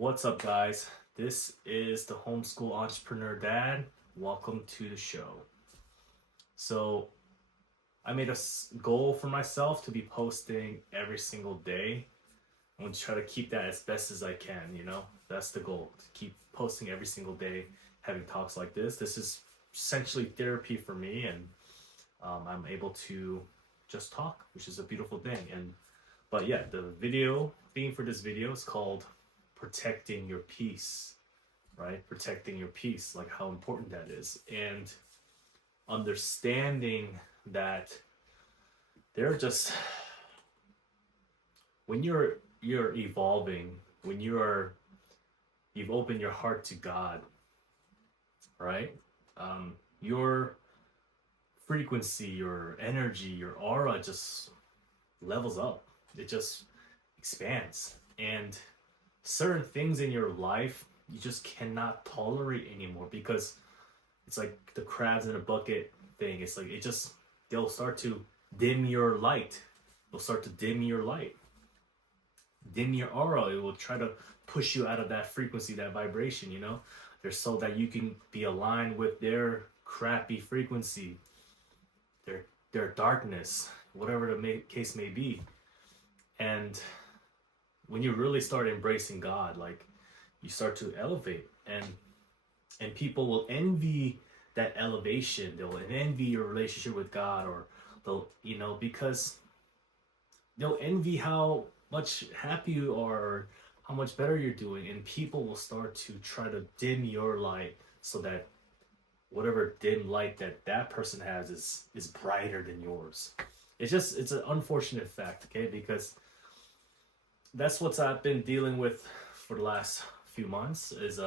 What's up, guys? This is the Homeschool Entrepreneur Dad. Welcome to the show. So, I made a goal for myself to be posting every single day. I'm going to try to keep that as best as I can, That's the goal, to keep posting every single day, having talks like this. This is essentially therapy for me, and I'm able to just talk, which is a beautiful thing. But yeah, the video theme for this video is called protecting your peace, right? Protecting your peace, like how important that is, and understanding that they're just, when you're evolving, when you've opened your heart to God, right? Your frequency, your energy, your aura just levels up. It just expands, and certain things in your life you just cannot tolerate anymore, because it's like the crabs in a bucket thing. It's like they'll start to dim your light. They'll start to dim your light, dim your aura. It will try to push you out of that frequency, that vibration, They're so that you can be aligned with their crappy frequency, their darkness, whatever the case may be. And when you really start embracing God, like, you start to elevate, and people will envy that elevation. They'll envy your relationship with God, or they'll, because they'll envy how much happy you are, or how much better you're doing, and people will start to try to dim your light so that whatever dim light that person has is brighter than yours. It's an unfortunate fact, okay? Because that's what I've been dealing with for the last few months, is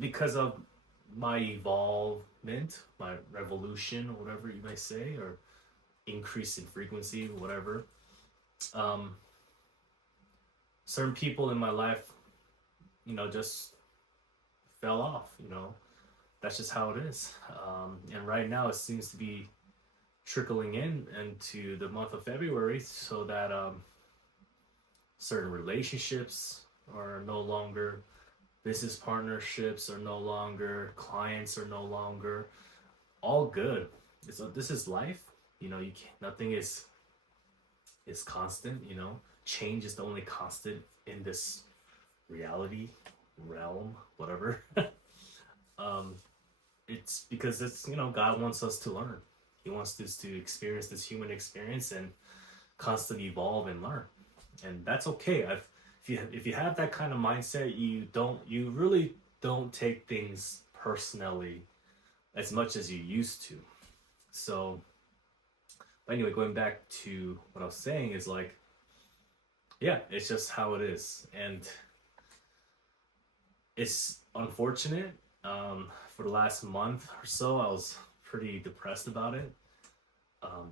because of my evolvement, my revolution, or whatever you may say, or increase in frequency, whatever. Certain people in my life, just fell off. That's just how it is. And right now it seems to be trickling into the month of February, so that certain relationships are no longer, business partnerships are no longer, clients are no longer. All good. This is life. You can't, nothing is constant. Change is the only constant in this reality realm, whatever. It's because God wants us to learn. He wants us to experience this human experience and constantly evolve and learn. And that's okay. If you have that kind of mindset, you really don't take things personally as much as you used to. So, but anyway, going back to what I was saying is, like, yeah, it's just how it is, and it's unfortunate. For the last month or so, I was pretty depressed about it,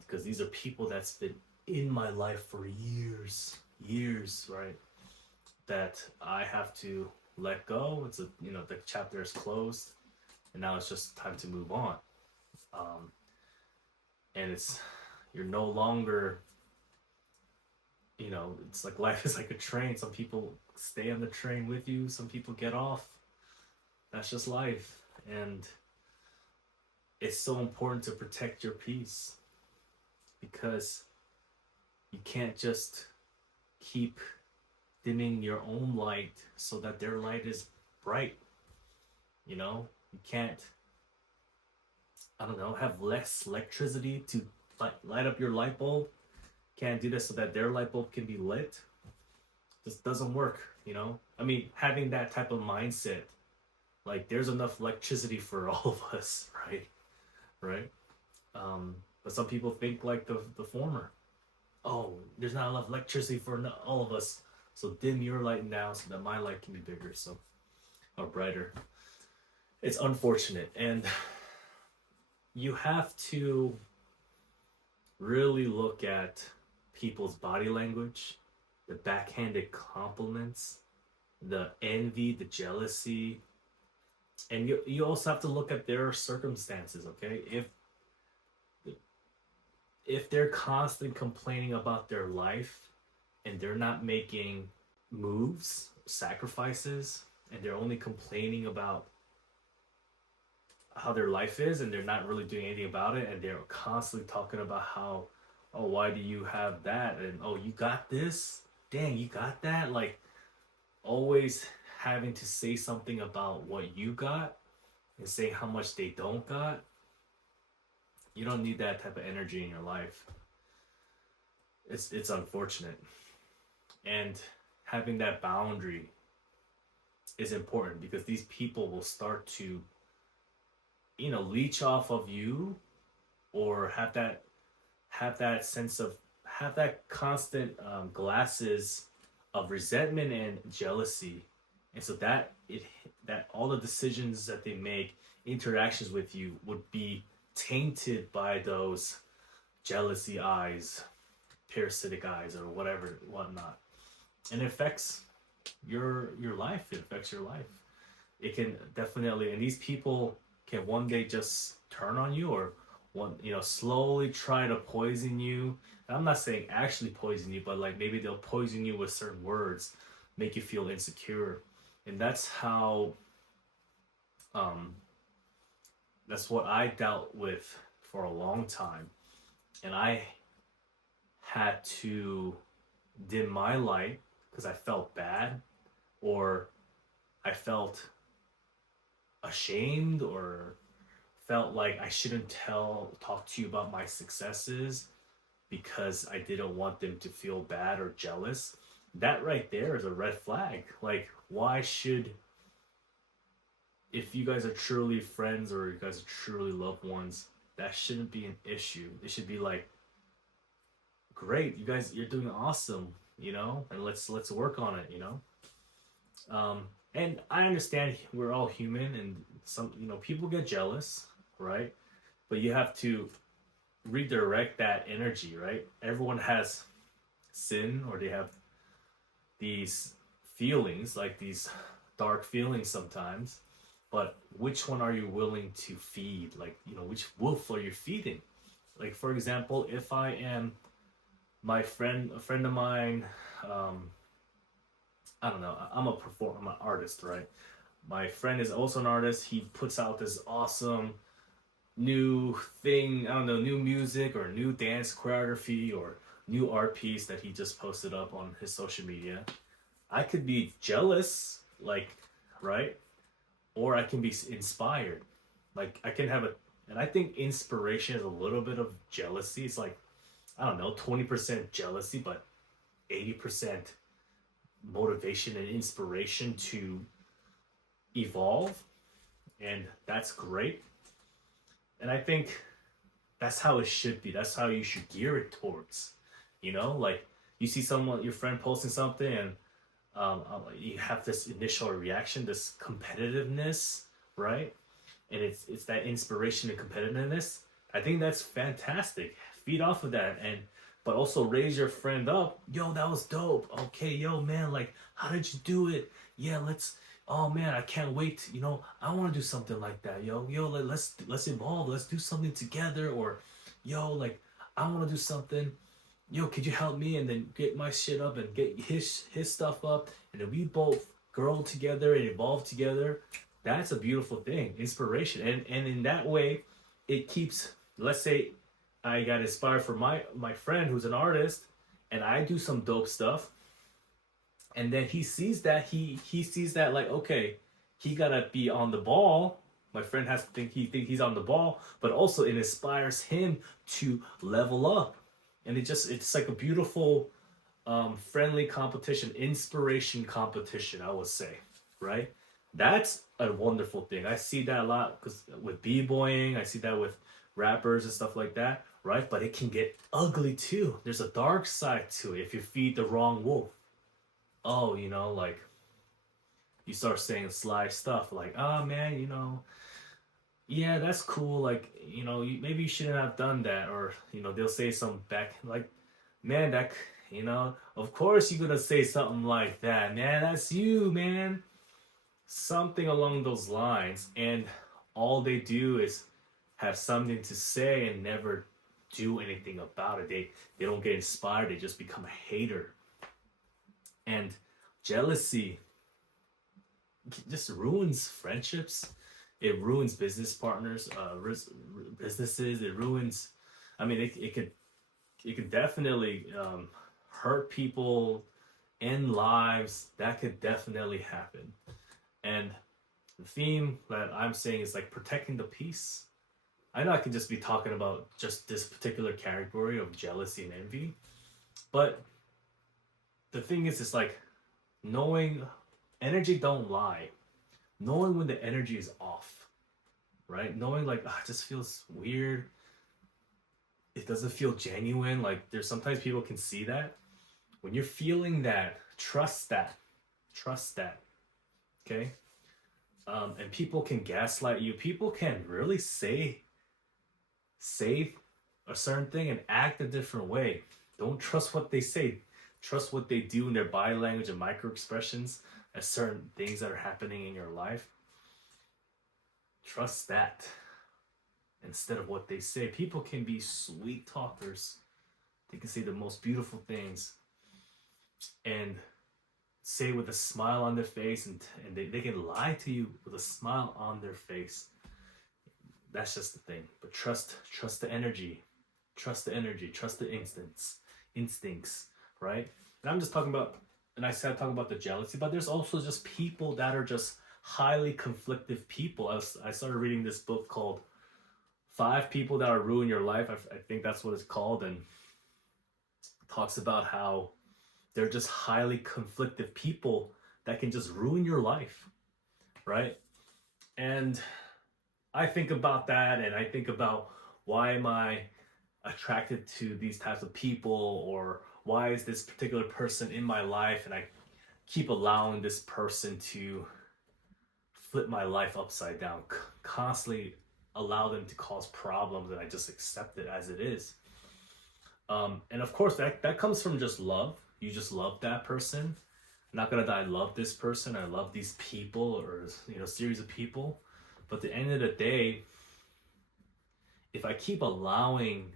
because these are people that's been in my life for years, right? That I have to let go. It's the chapter is closed, and now it's just time to move on. And you're no longer, it's like life is like a train. Some people stay on the train with you, some people get off. That's just life. And it's so important to protect your peace, because you can't just keep dimming your own light so that their light is bright. You can't, have less electricity to light up your light bulb. Can't do this so that their light bulb can be lit. This doesn't work. Having that type of mindset, like, there's enough electricity for all of us, right? But some people think like the former. Oh, there's not enough electricity for all of us, so dim your light now so that my light can be bigger, or brighter. It's unfortunate, and you have to really look at people's body language, the backhanded compliments, the envy, the jealousy, and you also have to look at their circumstances, okay? If they're constantly complaining about their life, and they're not making moves, sacrifices and they're only complaining about how their life is and they're not really doing anything about it, and they're constantly talking about how, oh, why do you have that, and oh, you got this, dang, you got that, like always having to say something about what you got and saying how much they don't got. You don't need that type of energy in your life. It's unfortunate. And having that boundary is important because these people will start to, leech off of you, or have that sense of, have that constant glasses of resentment and jealousy, and so that all the decisions that they make, interactions with you, would be tainted by those jealousy eyes, parasitic eyes, or whatnot, and it affects your life. It affects your life. It can definitely, and these people can one day just turn on you, or slowly try to poison you. And I'm not saying actually poison you, but like maybe they'll poison you with certain words, make you feel insecure, and that's how. That's what I dealt with for a long time, and I had to dim my light because I felt bad, or I felt ashamed, or felt like I shouldn't talk to you about my successes because I didn't want them to feel bad or jealous. That right there is a red flag. Like, why should, if you guys are truly friends or you guys are truly loved ones, that shouldn't be an issue. It should be like, great, you guys, you're doing awesome, and let's work on it, and I understand we're all human, and some, people get jealous, right? But you have to redirect that energy, right? Everyone has sin, or they have these feelings, like these dark feelings sometimes, but which one are you willing to feed? Like, which wolf are you feeding? Like, for example, if I am a friend of mine, I don't know, I'm an artist, right? My friend is also an artist. He puts out this awesome new thing, I don't know, new music or new dance choreography or new art piece that he just posted up on his social media. I could be jealous, like, right? Or I can be inspired. Like, I can have and I think inspiration is a little bit of jealousy. It's like, I don't know, 20% jealousy, but 80% motivation and inspiration to evolve. And that's great. And I think that's how it should be. That's how you should gear it towards. Like, you see your friend posting something, and you have this initial reaction, this competitiveness, right? And it's that inspiration and competitiveness. I think that's fantastic. Feed off of that, but also raise your friend up. Yo, that was dope. Okay, yo, man, like, how did you do it? Yeah, oh man, I can't wait. I want to do something like that. Yo, let's evolve. Let's do something together. Or, yo, like, I want to do something. Yo, could you help me? And then get my shit up and get his stuff up, and then we both grow together and evolve together. That's a beautiful thing. Inspiration, and in that way, it keeps. Let's say I got inspired for my friend who's an artist, and I do some dope stuff, and then he sees that he sees that, like, okay, he gotta be on the ball. My friend has to think he's on the ball, but also it inspires him to level up, and it's like a beautiful, friendly competition, inspiration competition, I would say, right? That's a wonderful thing. I see that a lot because with b-boying, I see that with rappers and stuff like that, right? But it can get ugly too. There's a dark side to it if you feed the wrong wolf. Oh, like, you start saying sly stuff like, oh man, yeah, that's cool, like, maybe you shouldn't have done that, or they'll say some back, like, man, that, of course you're gonna say something like that, man, that's you, man, something along those lines, and all they do is have something to say and never do anything about it. They don't get inspired. They just become a hater. And jealousy just ruins friendships. It ruins business partners, businesses. It ruins. I mean, it could definitely hurt people, end lives. That could definitely happen. And the theme that I'm saying is like protecting the peace. I know I can just be talking about just this particular category of jealousy and envy, but the thing is, it's like knowing energy don't lie. Knowing when the energy is off, right? Knowing like, it just feels weird. It doesn't feel genuine. Like there's sometimes people can see that. When you're feeling that, trust that. Trust that. Okay? And people can gaslight you. People can really say a certain thing and act a different way. Don't trust what they say. Trust what they do in their body language and micro expressions as certain things that are happening in your life. Trust that instead of what they say. People can be sweet talkers. They can say the most beautiful things and say with a smile on their face, and they can lie to you with a smile on their face. That's just the thing. But trust the energy. Trust the energy. Trust the instincts, right? And I'm just talking about, and I said talking about the jealousy, but there's also just people that are just highly conflictive people. I started reading this book called 5 People That Will Ruin Your Life. I think that's what it's called, and it talks about how they're just highly conflictive people that can just ruin your life, right? And I think about that, and I think about, why am I attracted to these types of people, or why is this particular person in my life, and I keep allowing this person to flip my life upside down, constantly allow them to cause problems, and I just accept it as it is. And of course that comes from just love. You just love that person. I'm not gonna die, I love this person, I love these people, or series of people. But at the end of the day, if I keep allowing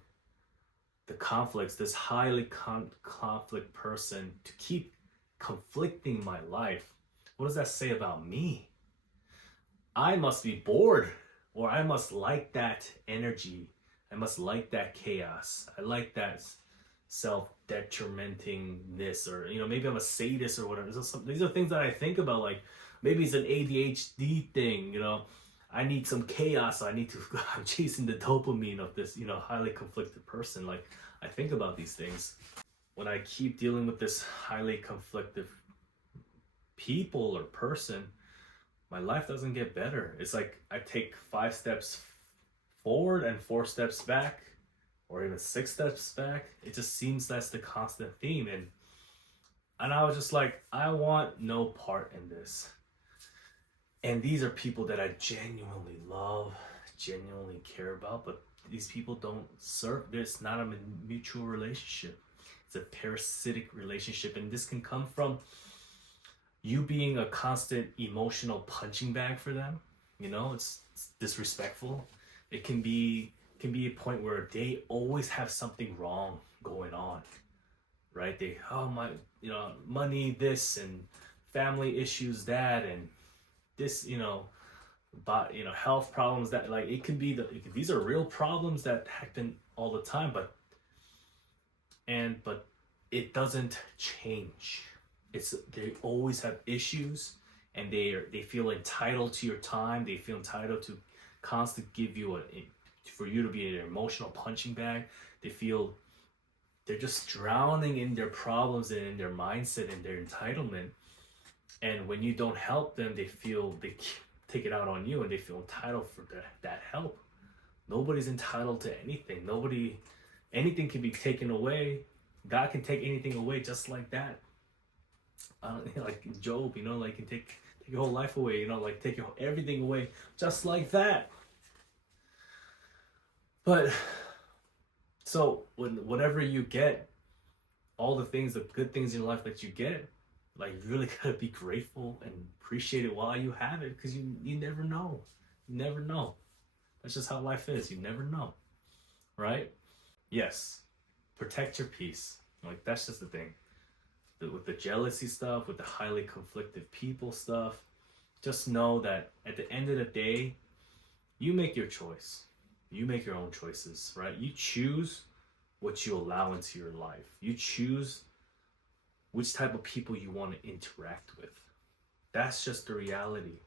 the conflicts, this highly conflict person to keep conflicting my life, what does that say about me? I must be bored, or I must like that energy. I must like that chaos. I like that self-detrimentingness, or maybe I'm a sadist or whatever. These are things that I think about, like maybe it's an ADHD thing. I need some chaos. I'm chasing the dopamine of this highly conflicted person. Like, I think about these things when I keep dealing with this highly conflicted people or person. My life doesn't get better. It's like I take 5 steps forward and 4 steps back, or even 6 steps back. It just seems that's the constant theme. And I was just like, I want no part in this. And these are people that I genuinely love, genuinely care about, but these people don't serve. It's not a mutual relationship. It's a parasitic relationship. And this can come from you being a constant emotional punching bag for them. It's disrespectful. It can be a point where they always have something wrong going on, right? They, my, money this, and family issues that, and this, but health problems that, like, these are real problems that happen all the time, but it doesn't change. They always have issues, and they feel entitled to your time. They feel entitled to constantly give you for you to be an emotional punching bag. They feel they're just drowning in their problems and in their mindset and their entitlement. And when you don't help them, they feel they take it out on you, and they feel entitled for that help. Nobody's entitled to anything. Anything can be taken away. God can take anything away just like that. Like Job, like, can take your whole life away, like take everything away just like that. But so whatever you get, all the good things in life that you get, like, you really gotta be grateful and appreciate it while you have it, because you never know. You never know. That's just how life is. You never know, right? Yes, protect your peace. Like, that's just the thing. With the jealousy stuff, with the highly conflicted people stuff, just know that at the end of the day, you make your choice. You make your own choices, right? You choose what you allow into your life. You choose which type of people you want to interact with. That's just the reality.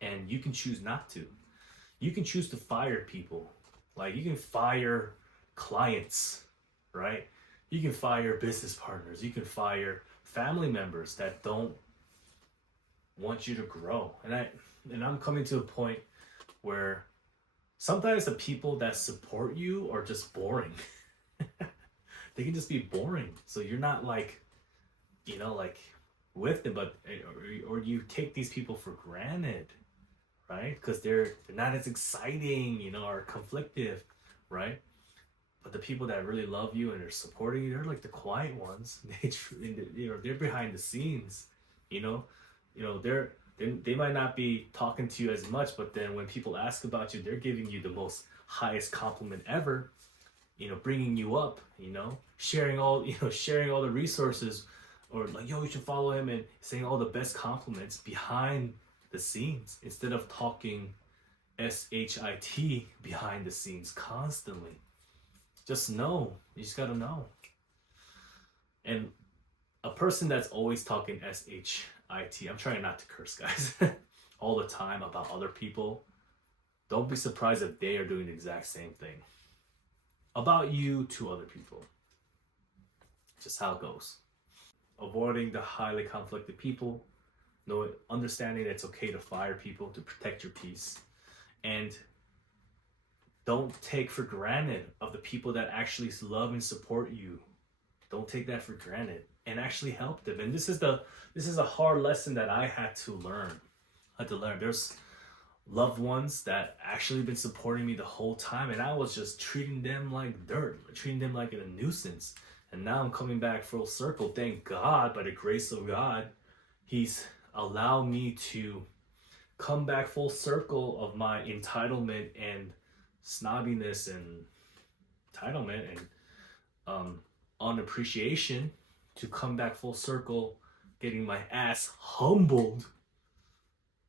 And you can choose not to. You can choose to fire people. Like, you can fire clients, right? You can fire business partners. You can fire family members that don't want you to grow. And I'm coming to a point where sometimes the people that support you are just boring. They can just be boring. So you're not like, like with them, but or you take these people for granted, right? Because they're not as exciting, or conflictive, right? But the people that really love you and are supporting you, they're like the quiet ones. They're behind the scenes, they might not be talking to you as much, but then when people ask about you, they're giving you the most highest compliment ever, bringing you up, sharing all the resources, or like, yo, you should follow him, and saying all the best compliments behind the scenes instead of talking SHIT behind the scenes constantly. Just know. You just gotta know. And a person that's always talking SHIT, I'm trying not to curse, guys, all the time about other people. Don't be surprised if they are doing the exact same thing about you to other people. Just how it goes. Avoiding the highly conflicted people, understanding that it's okay to fire people to protect your peace, and don't take for granted of the people that actually love and support you. Don't take that for granted, and actually help them. And this is a hard lesson that I had to learn. There's loved ones that actually been supporting me the whole time, and I was just treating them like dirt, treating them like a nuisance. And now I'm coming back full circle. Thank God, by the grace of God, He's allowed me to come back full circle of my entitlement and snobbiness and entitlement and unappreciation, to come back full circle, getting my ass humbled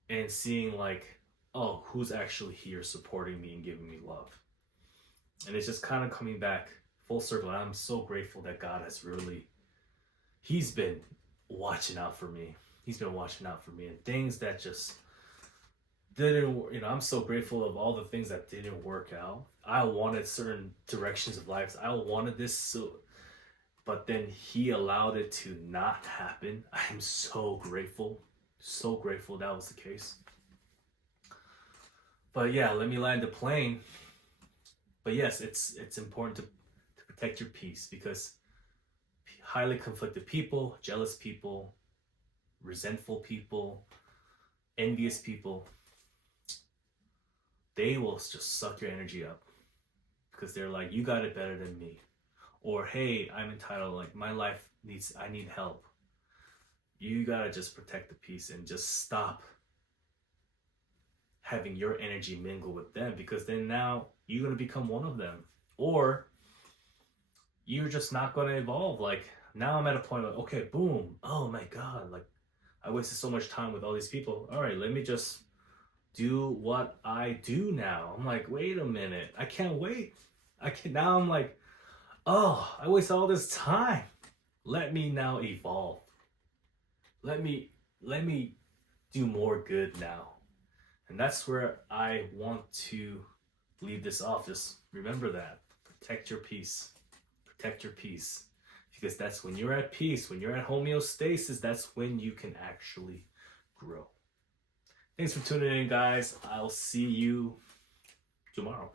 and seeing like, oh, who's actually here supporting me and giving me love. And it's just kind of coming back full circle. And I'm so grateful that God has He's been watching out for me. He's been watching out for me, and things that just didn't, I'm so grateful of all the things that didn't work out. I wanted certain directions of life. I wanted this, but then He allowed it to not happen. I am so grateful that was the case. But yeah, let me land the plane. But yes, it's important to protect your peace, because highly conflicted people, jealous people, resentful people, envious people, they will just suck your energy up, because they're like, you got it better than me. Or, hey, I'm entitled, like my life I need help. You gotta just protect the peace and just stop having your energy mingle with them, because then now you're gonna become one of them. Or you're just not gonna evolve. Like, now I'm at a point like, okay, boom, oh my God, like I wasted so much time with all these people. All right, let me just do what I do now. I'm like, wait a minute, I can't wait. Now I'm like, oh, I wasted all this time. Let me now evolve. Let me do more good now. And that's where I want to leave this off. Just remember that. Protect your peace. Protect your peace. Because that's when you're at peace, when you're at homeostasis, that's when you can actually grow. Thanks for tuning in, guys. I'll see you tomorrow.